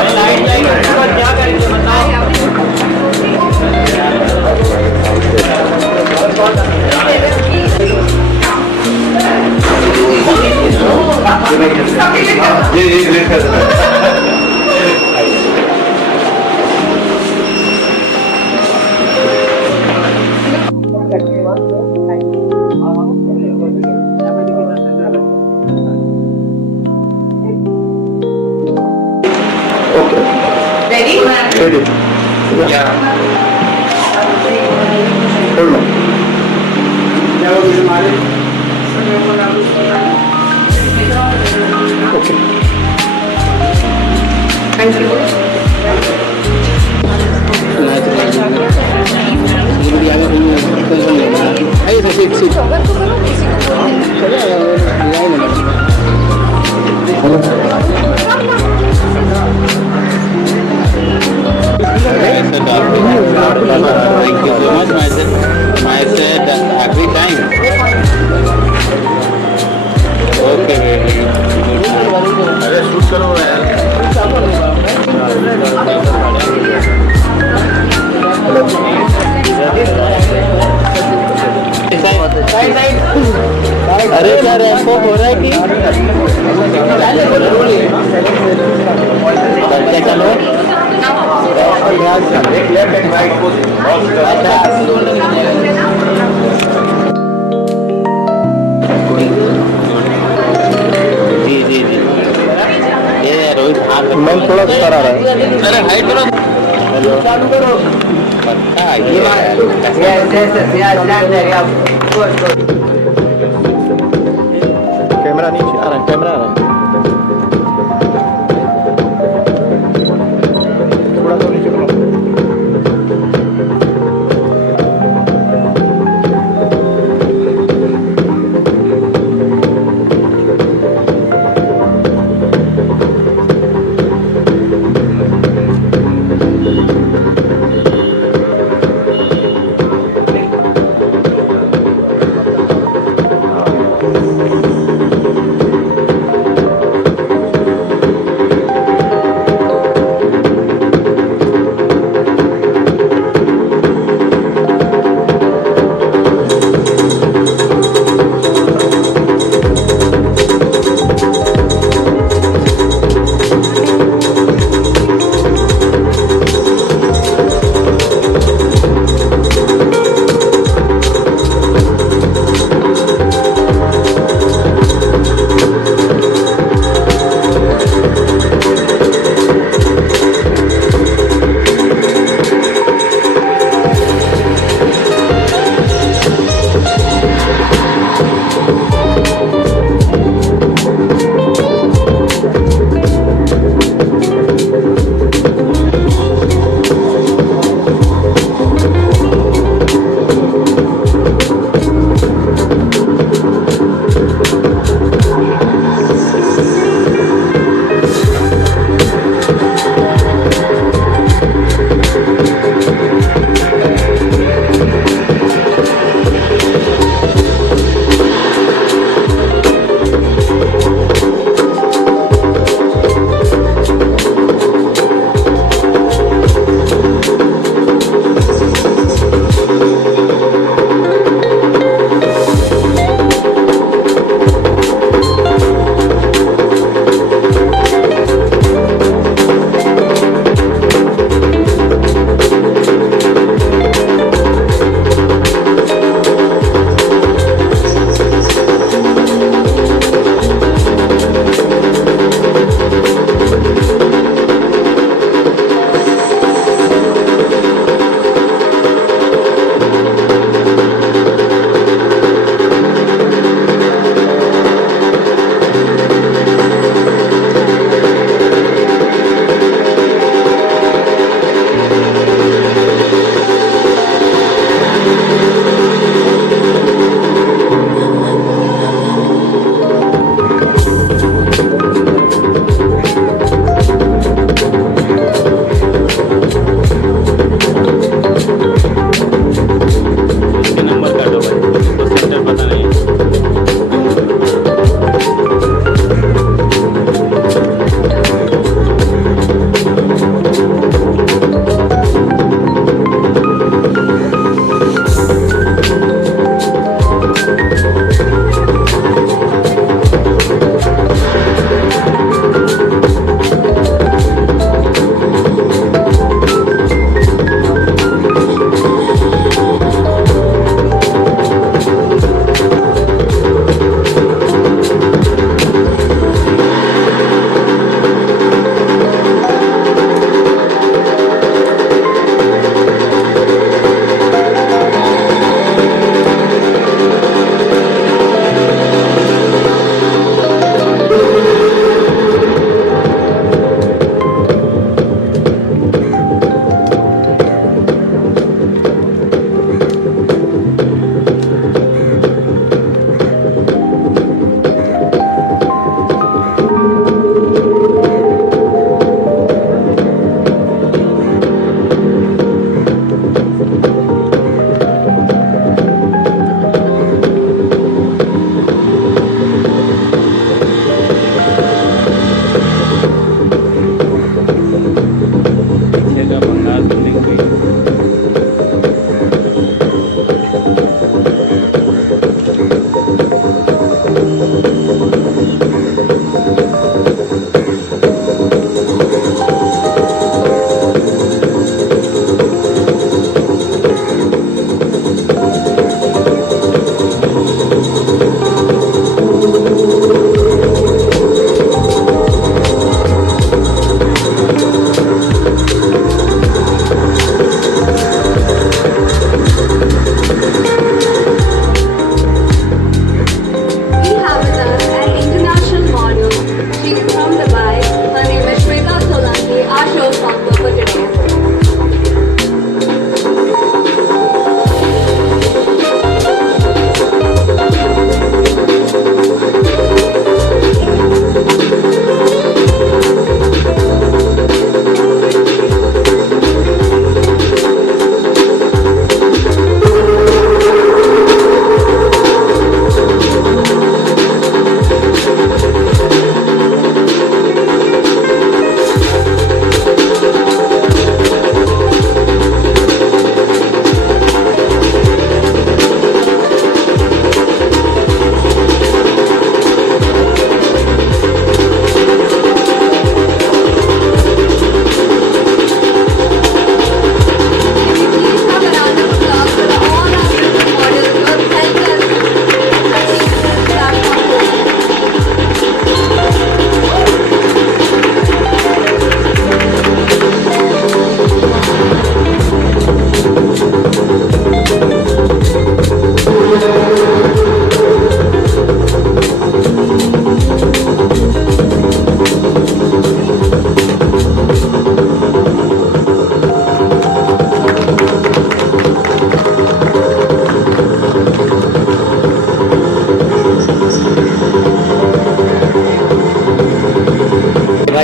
क्या करेंगे बताओ। ये Ready? Ready. क्या Hold on. क्या वो मुझे मारे Okay. Thank you. Thank you so much, myself every time. Okay, very good. अरे शूट करो यार. अरे सर ऐसा हो रहा है कि चलो एक लेफ्ट एंड राइट जी जी जी ये रोहित हाथ मैं थोड़ा सर आ रहा है. अरे हाइट करो. हेलो चालू करो पक्का ये कैमरा नीचे आ रहा है. कैमरा आ रहा है. थोड़ा सा नीचे करो.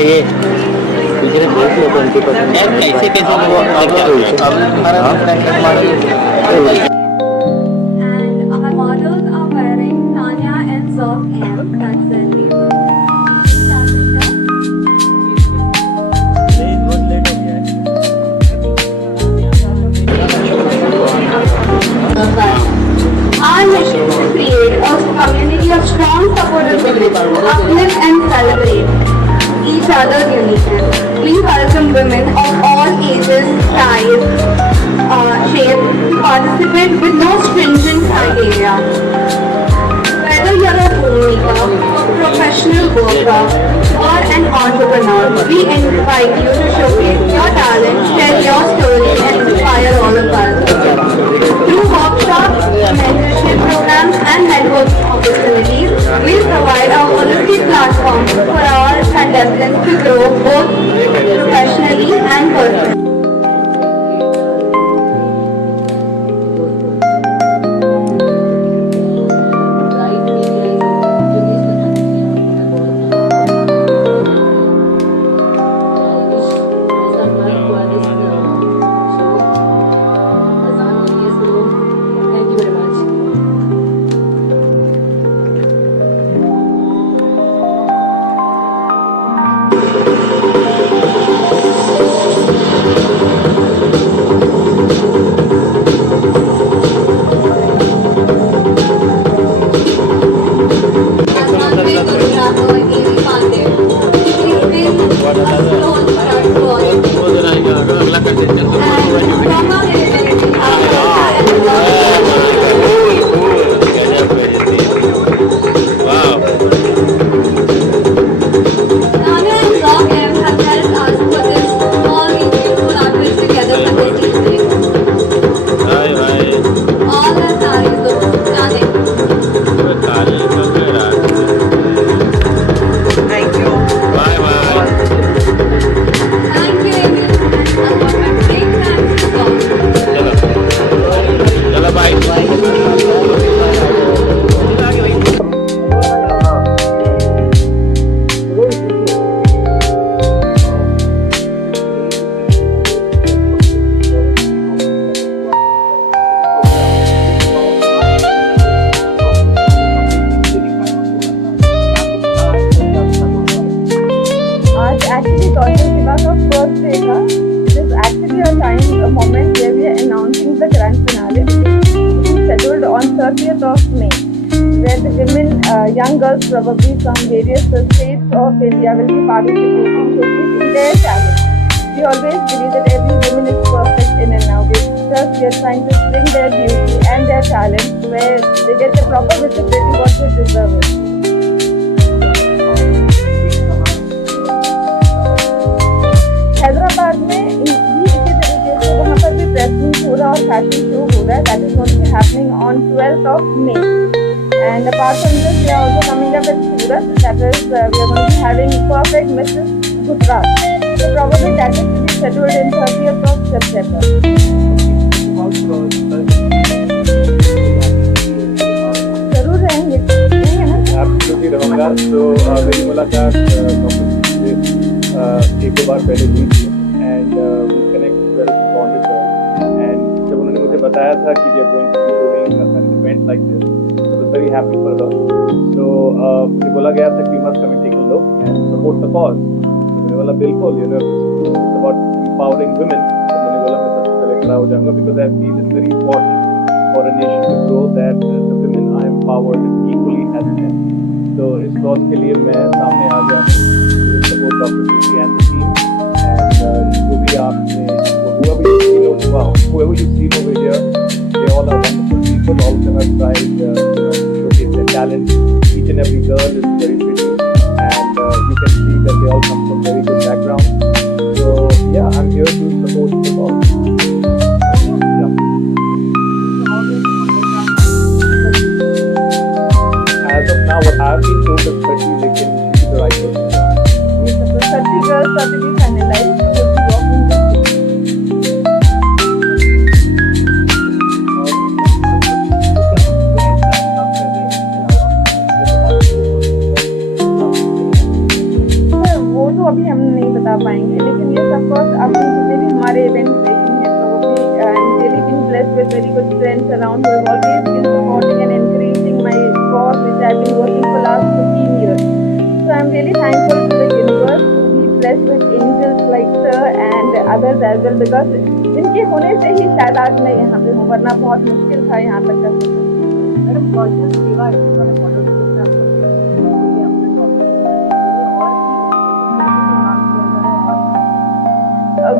ये पिछले देख लो 20%. यार कैसे कैसे लोग And our models are wearing Tanya and Zoc M. That's their label. Our mission is to create a community of strong supportive women, uplift and celebrate each other's uniqueness. We welcome women of all ages, size, shape to participate with no stringent criteria. Whether you're a homemaker, professional worker, or an entrepreneur, we invite you to showcase your talent, share your story, and inspire all of us. Through workshops, mentorship programs, and networking opportunities, we provide a holistic platform for our contestants to grow both professionally and personally. Thank you very much. अगला कंटेस्टेंट आज actually Dr. Shiva का first day था. It is actually a moment where we are announcing the grand finale, which is scheduled on 30th of May, where the women, young girls probably from various states of India will be participating, showcasing their talent. We always believe that every woman is perfect in and out. Just we are trying to bring their beauty and their talent where they get the proper visibility what they deserve it. Hyderabad में भी इसी तरीके से वहाँ पर भी press meet हो रहा है और फैशन शो हो रहा है. That is going to be happening on 12th of May. And apart from this, we are also coming up with Surat. That is, we are going to be having Perfect Mrs. Gujarat. So probably that is to be scheduled in 30th of September. जरूर रहेंगे, नहीं है ना? एब्सोल्युटली रहूँगा. तो मेरी मुलाकात एक दो बार पहले हुई थी and we connect well bonded and जब उन्होंने मुझे बताया था कि we are going to be doing an event like this, I was very happy for her. तो मुझे बोला गया था कि must come and take a look and support the cause. तो मैंने बोला बिल्कुल, you know it's about empowering women. तो मैंने बोला मैं सबसे पहले खड़ा हो जाऊंगा because I feel it's very important for a nation to grow that the women are empowered equally as men. तो इस कॉज के लिए मैं सामने आ गया हूँ. Support Dr. Suki and the team, and जो भी आपने whoever you've seen over here, they all are wonderful people. All of them have tried to showcase their talent. Each and every girl is very pretty, and you can see that they all come from very good backgrounds. So yeah, I'm here to support them all. Yeah. As of now, what I've been told is that they can choose the right person. The 30 girls are to be finalized. So we'll be walking वो वो तो अभी हम नहीं बता पाएंगे, लेकिन ये सब कोर्स अभी जितने भी हमारे इवेंट्स देखे हैं probably I'm really been blessed with very good friends around who have always been supporting and encouraging my cause which I've been working for last 15 years. So I'm really thankful to the universe to be blessed with angels like sir and others as well because इनके होने से ही शायद आज मैं यहाँ पे हूँ, वरना बहुत मुश्किल था यहाँ तक का सफर। मैडम गॉर्जियस दिवा इतने सारे मॉडल के साथ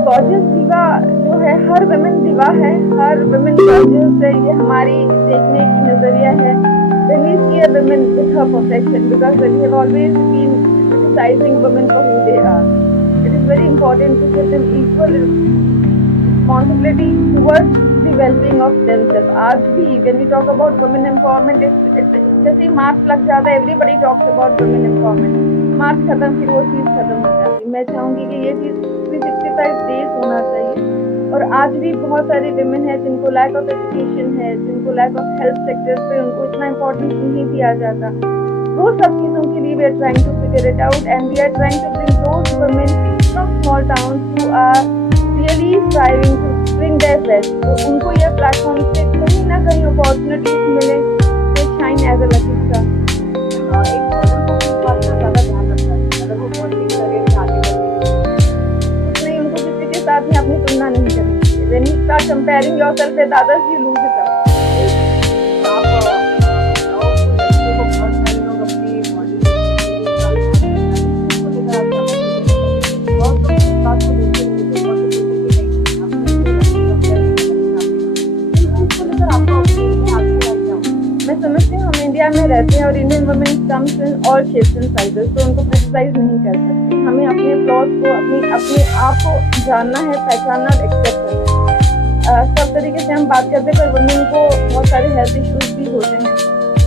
गॉर्जियस दिवा जो है हर वुमेन दिवा है, हर वुमेन गॉर्जियस है, ये हमारी देखने की नजरिया है। When we see a woman with her perfection, because we have always been criticizing women for who they are. It is very important to give them equal responsibility towards the well-being of themselves. आज भी when we talk about women empowerment, it's जैसे ही मार्च लग जाता है, everybody talks about women empowerment. मार्च खत्म फिर वो चीज़ खत्म हो जाती है। मैं चाहूँगी कि ये चीज़ 365 डेज होना चाहिए। और आज भी बहुत सारी women हैं जिनको lack of education है, जिनको lack of health sector पे उनको इतना importance नहीं दिया जाता। वो सब चीज़ों के लिए we are trying to figure it out and we are trying to bring those women from small towns who are really striving to bring their best. तो उनको यह प्लेटफॉर्म से कहीं ना कहीं अपॉर्चुनिटीज मिले, they shine as a lucky star. एक मॉडल को किस बात का ज़्यादा ध्यान रखना है, अगर वो बॉन्डिंग करे आगे बढ़े नहीं, उनको किसी के साथ में अपनी तुलना नहीं करनी चाहिए। When you start comparing yourself with others, you lose it out. आप लड़कियों को बहुत सारे लोग अपनी बॉडी को लेकर आते हैं, बहुत लोग इस बात को लेकर बहुत मैं समझती हूँ हम इंडिया में रहते हैं और Indian women comes in all shapes and sizes, तो उनको क्रिटिसाइज नहीं कर सकते। हमें अपने फ्लॉज को अपने आप को जानना है, पहचानना और एक्सेप्ट करना है। सब तरीके से हम बात करते हैं पर वुमेन को बहुत सारे हेल्थ इश्यूज भी होते हैं।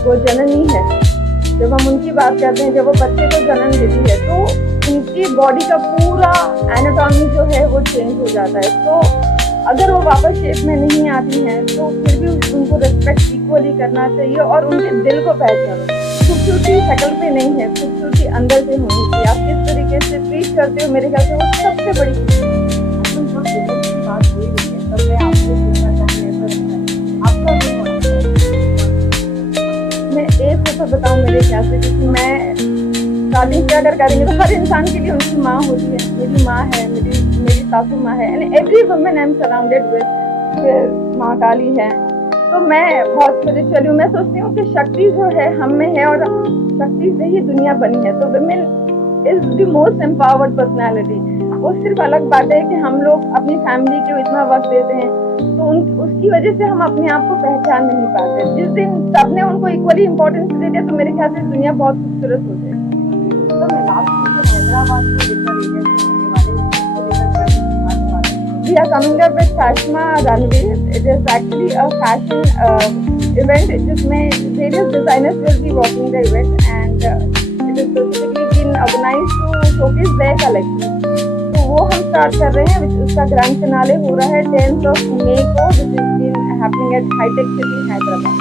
वो जननी है, जब हम उनकी बात करते हैं, जब वो बच्चे को जन्म देती है तो उनकी बॉडी का पूरा एनाटॉमी जो है वो चेंज हो जाता है। तो अगर वो वापस शेप में नहीं आती हैं तो फिर भी उनको रिस्पेक्ट इक्वली करना चाहिए और उनके दिल को पहचानो। खूबसूरती शक्ल पे नहीं है, खूबसूरती अंदर से होनी चाहिए। आप किस तरीके से ट्रीट करते हो, मेरे ख्याल से वो सबसे बड़ी बात हुई है, तब मैं आपको पूछना चाहती हूँ आपका मैं एक ऐसा बताऊँ मेरे ख्याल से, क्योंकि मैं स्टार्टिंग से अगर करेंगे तो हर इंसान के लिए उनकी माँ होती है। मेरी माँ है, मेरी सासू माँ है, and every women I am surrounded with माँ काली है। तो मैं बहुत स्पिरिचुअल हूँ। मैं सोचती हूँ कि शक्ति जो है हम में है और शक्ति से ही दुनिया बनी है। तो women is the most empowered personality. वो सिर्फ अलग बात है कि हम लोग अपनी फैमिली को इतना वक्त देते हैं तो उसकी वजह से हम अपने आप को पहचान नहीं पाते। जिस दिन सबने उनको इक्वली इम्पोर्टेंस दे दिया तो मेरे ख्याल से दुनिया बहुत खूबसूरत हो जाएगी। तो मैं लास्ट हैदराबाद को लेकर We are coming up with Fashma Runway. It is actually a fashion event जिसमें various designers will be walking the event and it is specifically been organized to showcase their collection. तो वो हम start कर रहे हैं, उसका grand finale हो रहा है 10th of May को, which is been happening at High Tech City, Hyderabad.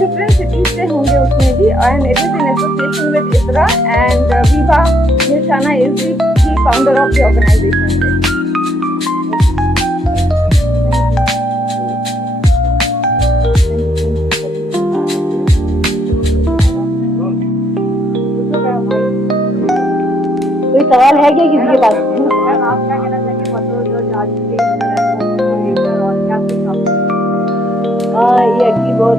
Different cities से होंगे उसमें भी and it is in association with ISRA and Viva Nirshana is the founder of the organization. कोई सवाल है क्या किसी के पास? मैम आप क्या कहना चाहेंगे मतलब जो आज के और क्या ये एक्चुअली बहुत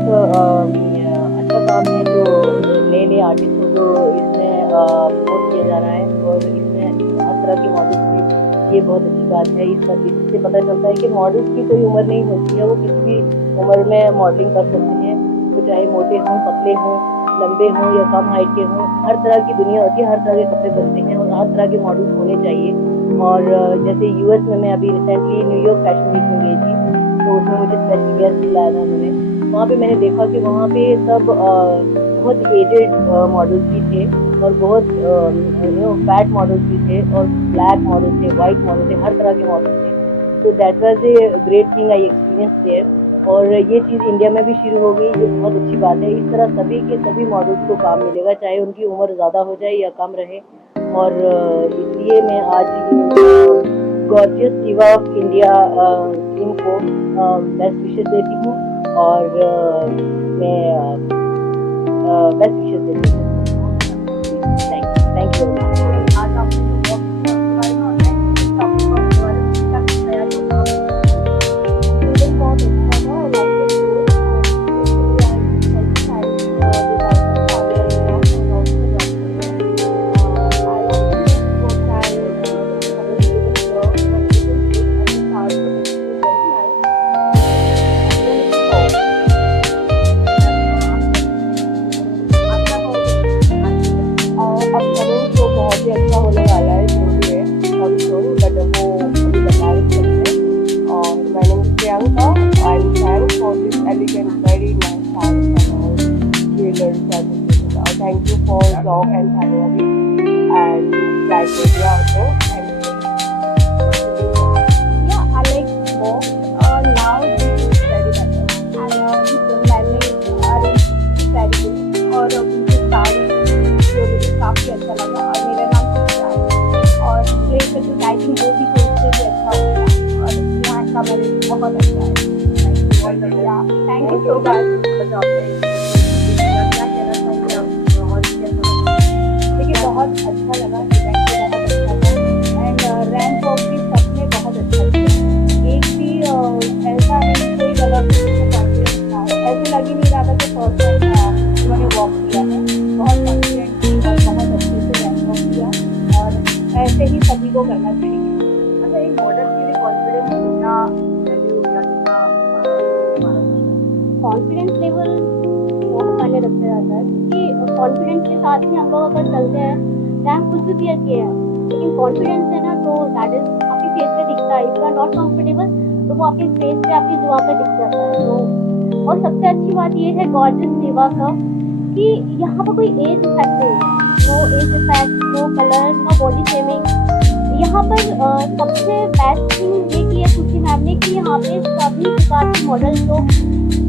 अच्छा काम है जो नए नए आर्टिस्टों को इसमें प्रमोट किया जा रहा है और इसमें हर तरह के मॉडल्स की ये बहुत अच्छी बात है। इससे पता चलता है कि मॉडल्स की कोई उम्र नहीं होती है, वो किसी भी उम्र में मॉडलिंग कर सकते हैं। तो चाहे मोटे हों, पतले हों, लंबे हों या कम हाइट के हों, हर तरह की दुनिया होती है, हर तरह के कपड़े बनते हैं और हर तरह के मॉडल्स होने चाहिए। और जैसे यूएस में मैं अभी रिसेंटली न्यूयॉर्क फैशन वीक में गई थी तो उसमें मुझे स्पेशल गेस्ट लाया था उन्होंने। वहाँ पे मैंने देखा कि वहाँ पे सब बहुत एजेड मॉडल्स भी थे और बहुत फैट मॉडल्स भी थे और ब्लैक मॉडल थे, वाइट मॉडल थे, हर तरह के मॉडल थे। तो that was a great thing I experience there. और ये चीज़ इंडिया में भी शुरू हो गई, ये बहुत अच्छी बात है। इस तरह सभी के सभी मॉडल्स को काम मिलेगा, चाहे उनकी उम्र ज़्यादा हो जाए या कम रहे। और इसलिए मैं आज gorgeous diva of India team को बेस्ट विशेस देती हूँ और मैं बेस्ट विशेस देती हूँ। थैंक यू आज आपने जो वर्क के बारे में ऑनलाइन टॉपिक ऑफ क्या तैयारी होगा? बहुत अच्छा था। I like अपकमिंग शो बहुत ही अच्छा होने वाला है, जो भी है अब शो, बट वो अभी बता नहीं सकते। और my name is Priyanka. I'm thanks for this elegant, very nice house and jewelers and thank you for Zog and Thanyavi and Black Media also. Yeah, I like both. Now this is very better and this management are very good और उनके सारे जो मुझे काफ़ी अच्छा लगा। और मेरा नाम शिक्षा है और प्लेस की टाइपिंग वो भी सोचते भी अच्छा होता है और यहाँ का मैंने बहुत अच्छा है। Thank you so much. देखिए बहुत अच्छा लगा, इवेंट भी बहुत अच्छा था एंड रैंप वॉक भी सबने बहुत अच्छा किया। एक भी ऐसा नहीं कोई लगा कॉन्फिडेंस था, ऐसे लग ही नहीं रहा था कि फर्स्ट टाइम उन्होंने वॉक किया है। बहुत कॉन्फिडेंट थी और बहुत अच्छे से रैंप वॉक किया और ऐसे ही सभी को करना चाहिए। अच्छा, एक मॉडल के लिए कॉन्फिडेंस कितना वैल्यू या कितना कॉन्फिडेंस लेवल बहुत मायने रखा जाता है क्योंकि कॉन्फिडेंस के साथ ही हम लोग अगर चलते हैं चाहे कुछ भी क्लियर किया है, लेकिन कॉन्फिडेंस है ना तो दैट इज आपके फेस पे दिखता है। If you are not comfortable तो वो आपके फेस पे आपकी जुआ पे दिख जाता है। तो और सबसे अच्छी बात ये है गॉर्जियस दिवा का कि यहाँ पर कोई एज इफेक्ट नहीं है, no age effect, no colour, no body shaming. यहाँ पर सबसे बेस्ट थिंग ये की है खुशी मैम ने कि यहाँ पे सभी प्रकार के मॉडल जो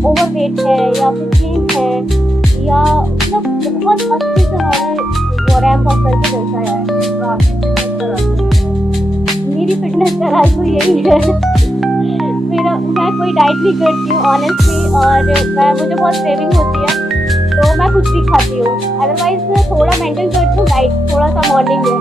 ओवरवेट है या फिर स्लिम है या मतलब बहुत अच्छे से उन्होंने रैंप वॉक करके दर्शाया है। तो आपकी फिटनेस का रास्ता मेरी फिटनेस का राज तो यही है मैं कोई डाइट नहीं करती हूँ ऑनेस्टली और मुझे बहुत क्रेविंग होती है तो मैं कुछ भी खाती हूँ। अदरवाइज थोड़ा मेंटेन करती हूँ डाइट, थोड़ा सा मॉर्निंग में।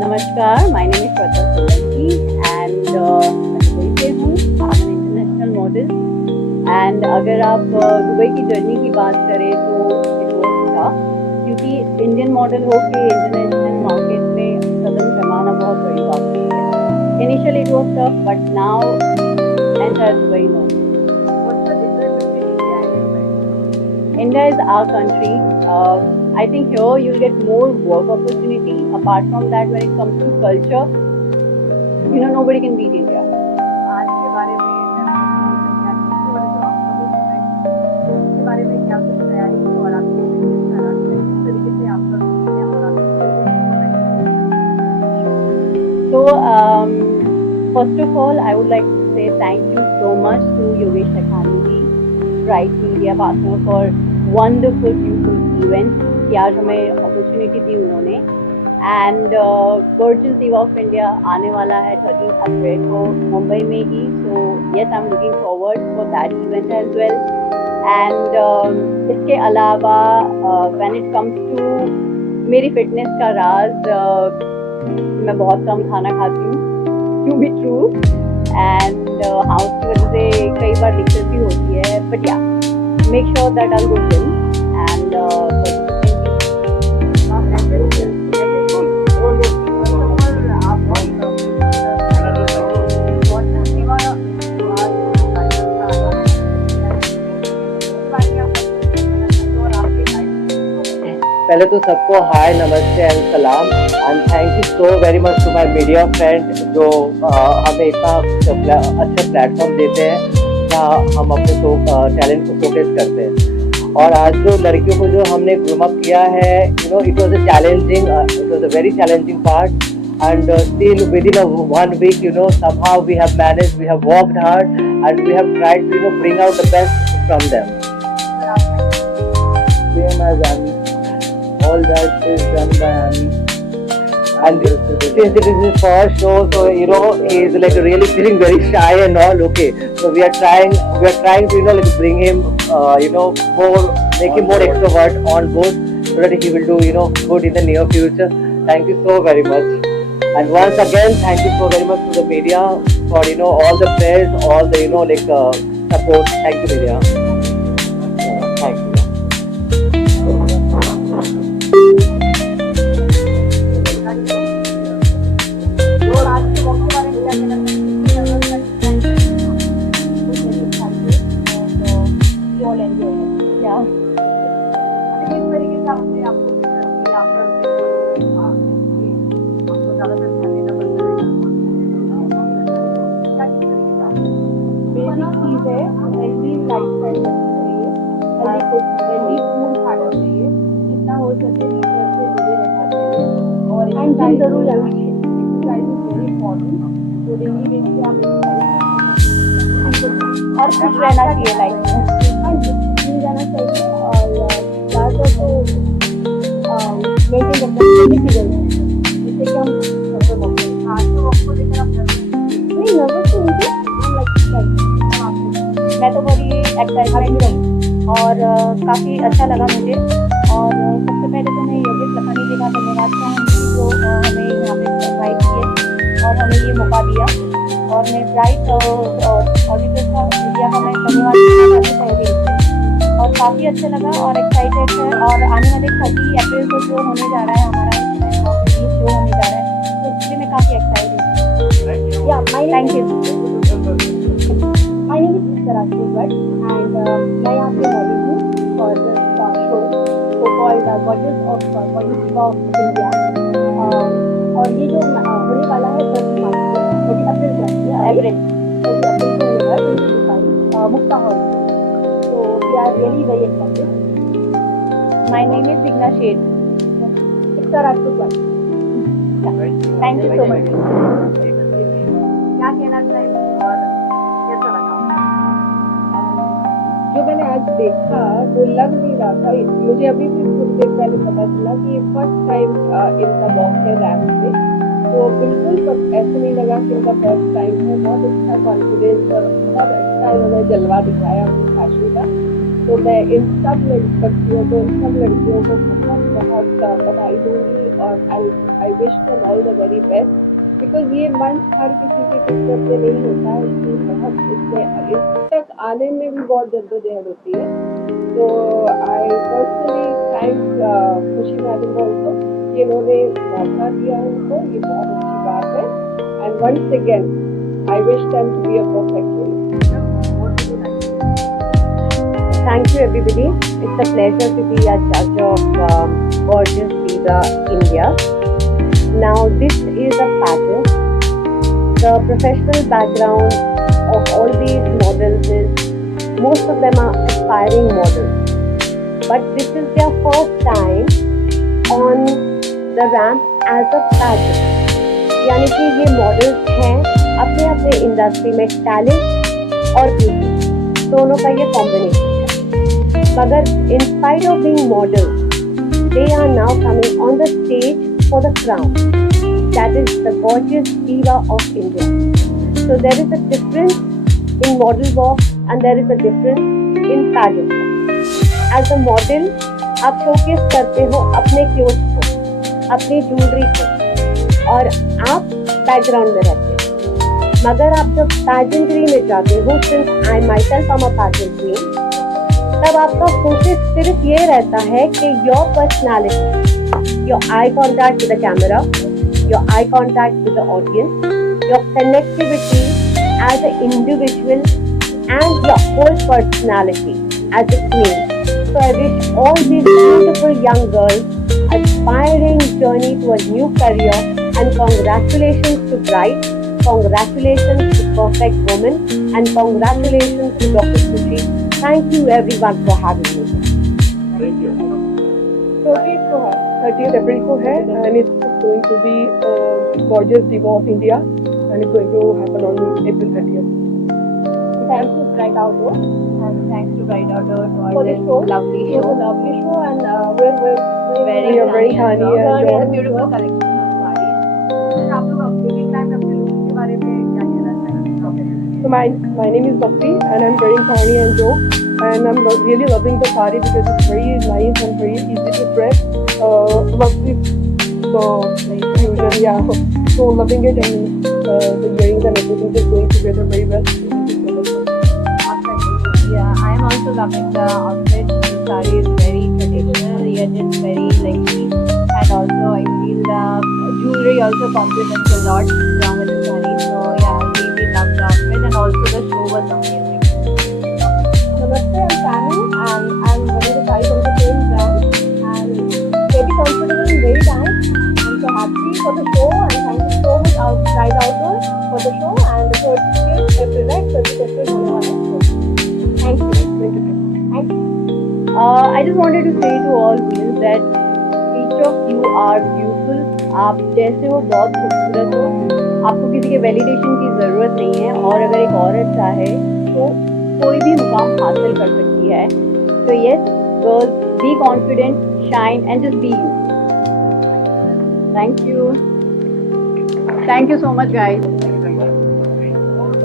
नमस्कार, my name is Shweta Solanki and Dubai से हूँ। I am international model and अगर आप दुबई की जर्नी की बात करें तो इट वाज टफ क्योंकि इंडियन मॉडल हो के इंटरनेशनल मार्केट में कदम जमाना बहुत बड़ी बात है। Initially it was tough but now entire Dubai knows India is our country. I think here you'll get more work opportunity. Apart from that, when it comes to culture, you know, nobody can beat India. आज के बारे में इसके बारे में क्या कुछ तैयारी हो और आपकी किस तरीके से आप कर सकते हैं और So, first of all, I would like to say thank you so much to Yogesh Lakhani, Bright Media Partner, for wonderful, beautiful event कि आज हमें अपॉर्चुनिटी दी उन्होंने। And gorgeous diva of India आने वाला है 13 अप्रैल को मुंबई में ही। So yes, I am looking forward for that event as well. And इसके अलावा व्हेन इट कम्स टू मेरी फिटनेस का राज, मैं बहुत कम खाना खाती हूँ, to be true. And house की वजह से कई बार दिक्कत भी होती है, बट या make sure that I'll go gym and पहले तो सबको हाय, नमस्ते एंड सलाम and thank you so very much to my media friend जो हमें इतना अच्छा प्लेटफॉर्म देते हैं जहाँ हम अपने टैलेंट को शोकेस करते हैं। और आज जो लड़कियों को जो हमने ग्रूम अप किया है, you know, it was a very challenging part, and still within 1 week, you know, somehow we have managed, we have worked hard, and we have tried to, you know, bring out the best from them. Same as Annie. All that is done by Annie. And since it is his first show, so you know, he is like really feeling very shy and all. Okay, so we are trying to, you know, like bring him, you know, make him more extrovert on board, so that he will do, you know, good in the near future. Thank you so very much. And once again, thank you so very much to the media for, you know, all the praise, all the, you know, like support. Thank you, media. Thank you. और आज के वक्त के बारे में क्या कहना चाहेंगे? ऑल एंजॉय क्या किस तरीके से आपने आपको ज़्यादातर ध्यान देना पड़ता है? क्या किस तरीके से बेसिक चीज़ है, हेल्दी लाइफस्टाइल चाहिए, हेल्दी फूड खाना चाहिए, जितना हो सके नेचर से जुड़े रहना चाहिए, और एक्सरसाइज जरूर जाना चाहिए। एक्सरसाइज इज वेरी इंपॉर्टेंट, तो डेली बेसिस पे आप एक्सरसाइज और खुश रहना चाहिए लाइफ में, नहीं जाना चाहिए, और ज़्यादातर तो मेंटेन करना चाहिए फिगर में, जिससे कि हम हाँ तो आपको लेकर आप नहीं नर्वस तो उनके मैं तो बड़ी एक्साइटमेंट रही और काफ़ी अच्छा लगा मुझे। और सबसे पहले तो मैं योगेश लखानी जी का धन्यवाद चाहूँगी जो हमें यहाँ पे इनवाइट किए और हमें ये मौका दिया, और मैं ब्राइट ऑडिटर्स का मीडिया का मैं धन्यवाद करना चाहती हूँ। और काफ़ी अच्छा लगा और एक्साइटेड है, और आने वाले 30 अप्रैल को जो होने जा रहा है हमारा शो होने जा रहा है, तो इसलिए मैं काफ़ी एक्साइटेड हूँ। या thank you. My name is Mr. Rashmi Bhatt, and मैं यहाँ पे मॉडल हूँ for this show called Goddess of India, और ये जो होने वाला है 30 मार्च को, 30 अप्रैल को होगा 25 मुक्ता hall. So we are really very excited. My name is Signa Sheth. Mr. Rashmi Bhatt. Thank you so much. क्या कहना चाहेंगे और कैसा लगा? जो मैंने आज देखा वो लग नहीं रहा था, मुझे अभी भी कुछ देर पहले पता चला कि ये फर्स्ट टाइम इनका वॉक है रैम्प पे, तो बिल्कुल ऐसा नहीं लगा कि इनका फर्स्ट टाइम है। बहुत अच्छा कॉन्फिडेंस और बहुत अच्छा इन्होंने जलवा दिखाया अपनी फैशन का। तो मैं इन सब बच्चियों को, इन सब लड़कियों को बहुत बहुत बधाई दूंगी, और आई wish them all the very best, because ये मंच हर किसी के किस्मत में नहीं होता है, इसमें बहुत इसमें इस तक आने में भी बहुत जद्दोजहद होती है। तो आई पर्सनली थैंक खुशी मैडम ऑल्सो कि इन्होंने मौका दिया उनको, ये बहुत अच्छी बात है। And once again I wish them to be a perfect winner. Thank you everybody. It's a pleasure to be a judge of Gorgeous Diva India. Now this is a pageant. The professional background of all these models is, most of them are aspiring models. But this is their first time on the ramp as a pageant. यानी कि ये models हैं अपने अपने इंडस्ट्री में टैलेंट और ब्यूटी दोनों का ये कॉम्बिनेशन है। मगर in spite of being models, they are now coming on the stage for the crown. That is the Gorgeous Diva of India. So there is a difference in model walk and there is a difference in pageant. As a model, आप showcase करते हो अपने clothes को, अपनी jewelry को, और आप background में रहते हो। मगर आप जब pageantry में जाते हो, since I myself am a pageant queen, तब आपका फोकस सिर्फ ये रहता है कि your personality, your eye contact with the camera, your eye contact with the audience, your connectivity as an individual, and your whole personality as a queen. So I wish all these beautiful young girls aspiring journey to a new career, and congratulations to Bright, congratulations to Perfect Woman, and congratulations to Dr. Sushi. Thank you everyone for having me. 30th को है, 30th अप्रैल को है, and it's going to be gorgeous diva of India, and it's going to happen on April 30th. Thanks to Bright Outdoor, and thanks to Bright Outdoor For the show, lovely it was show. a lovely show, and we're Very we are very Thani Thani and and beautiful collection of sarees. आप लोग अपने टाइम अपने लोगों के बारे में क्या कहना चाहेंगे? So my name is Bhakti, and I'm wearing Thani and Jo, and I'm really loving the sari because it's very nice and very easy to dress. Love this fusion, yeah. So loving it, and the earrings and everything just going together very well. Yeah, I am also loving the outfit. The saree is very traditional, yet it's very like chic. And also I feel the jewelry also complements a lot along with the saree. So yeah, I really love the outfit, and also the show was amazing. Namaste, I'm Tammy, and I'm wearing the sari from the same brand, and very comfortable and very nice. I'm so happy for the show, and thank you so much Bright Outdoor for the show, and the 30th April, right? 30th April होने वाला है. Thank you. Thank you. I just wanted to say to all women that each of you are beautiful. आप जैसे हो बहुत खूबसूरत हो. आपको किसी के वैलिडेशन की ज़रूरत नहीं है, और अगर एक औरत चाहे तो कोई भी मुकाम हासिल कर सकती है. So yes, girls, be confident, shine, and just be you. Thank you. Thank you so much, guys.